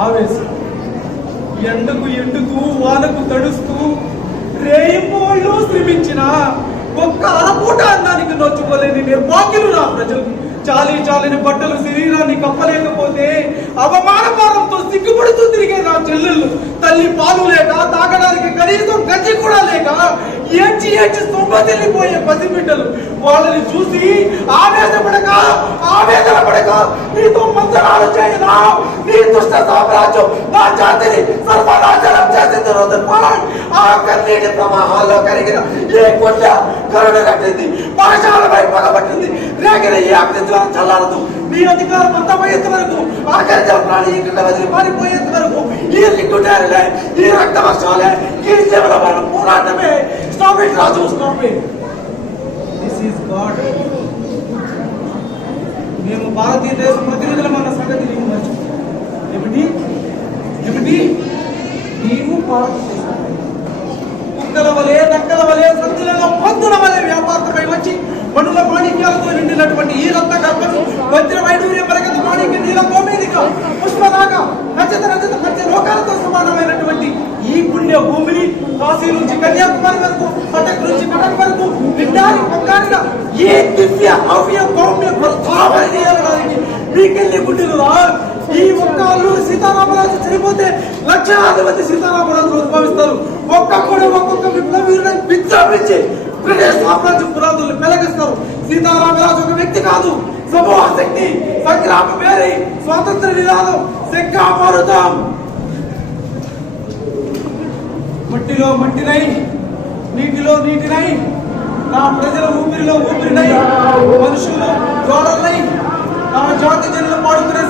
ఆవేశం ఎండకు ఎండుతూ వానకు తడుస్తూ రేయింబోళ్ళు శ్రమించిన ఒక్క అరపూట అన్నానికి నోచుకోలేని నిర్భాగ్యులు నా ప్రజలు. చాలిని బట్టలు శరీరాన్ని కప్పలేకపోతే అవమాన భారంతో సిగ్గుపడుతూ తిరిగే నా చెల్లెళ్ళు తల్లి పాలు లేక తాగడానికి కనీసం గజ్జి కూడా లేక ఏడ్చి సొంబతిల్లిపోయే పసిబిడ్డలు వాళ్ళని చూసి ఆవేదన పడక నీతో మంత్రాలు చేయనా నీ దుష్ట సామ్రాజ్యం నా జాతిని సర్వనాశనం చేసింది రోజు ఆ కన్నీటి ప్రవాహాల్లో కరిగిన ఏ కొట్ట కరుణ కట్టింది పాఠశాలపై పగబట్టింది రేగిన ఈ అగ్ని జ్వరం చల్లారదు నీ అధికారం అంతమయ్యేంత వరకు ఆఖరి జలప్రాణి ఇక్కడ వదిలి పారిపోయేంత వరకు ఈ లిక్కుటారులే ఈ రక్త వర్షాలే ఈ జీవన పోరాటమే stop it Raju stop it this is God. మేము భారతీయదేశ ప్రతినిధులమన్న సంగతి నీవు మర్చిపో. ఏమిటి నీవు భారతదేశం కుక్కల వలె నక్కల వలె సంచులలో పందుల వలె వ్యాపారపై వచ్చి మనుల మాణిక్యాలతో నిండినటువంటి ఈ రత్న గర్భను వజ్ర వైడూర్య పరగతి మాణిక్య నీల గోమేదిక పుష్పనాగ నక్షత్ర మధ్య లోకాలతో సమానమైనటువంటి ఈ పుణ్య భూమిని కాశీ నుంచి కన్యాకుమారి వరకు కటక్ నుంచి కటక్ వరకు నిండారి పొంగారిన ఈ దివ్య భవ్య గౌమ్య ప్రధానానికి మీకెళ్ళి గుండెలు ఈ ఒక్క అల్లూరి సీతారామరాజు చనిపోతే లక్షలాది మంది సీతారామరాజు ఉద్భవిస్తారు. ఒక్కొక్క విప్లవీరుని విజృంభించి బ్రిటిష్ సామ్రాజ్య పురాతులు పెలగిస్తారు. సీతారామరాజు ఒక వ్యక్తి కాదు, సమూహ శక్తి, సంగ్రామ పేరి, స్వాతంత్ర నినాదం, శంఖామరుతం. మట్టిలో మట్టినై నీటిలో నీటినై నా ప్రజల ఊపిరిలో ఊపిరినై మనుషులు జోడలై నా జాతి జనులు పాడుకునే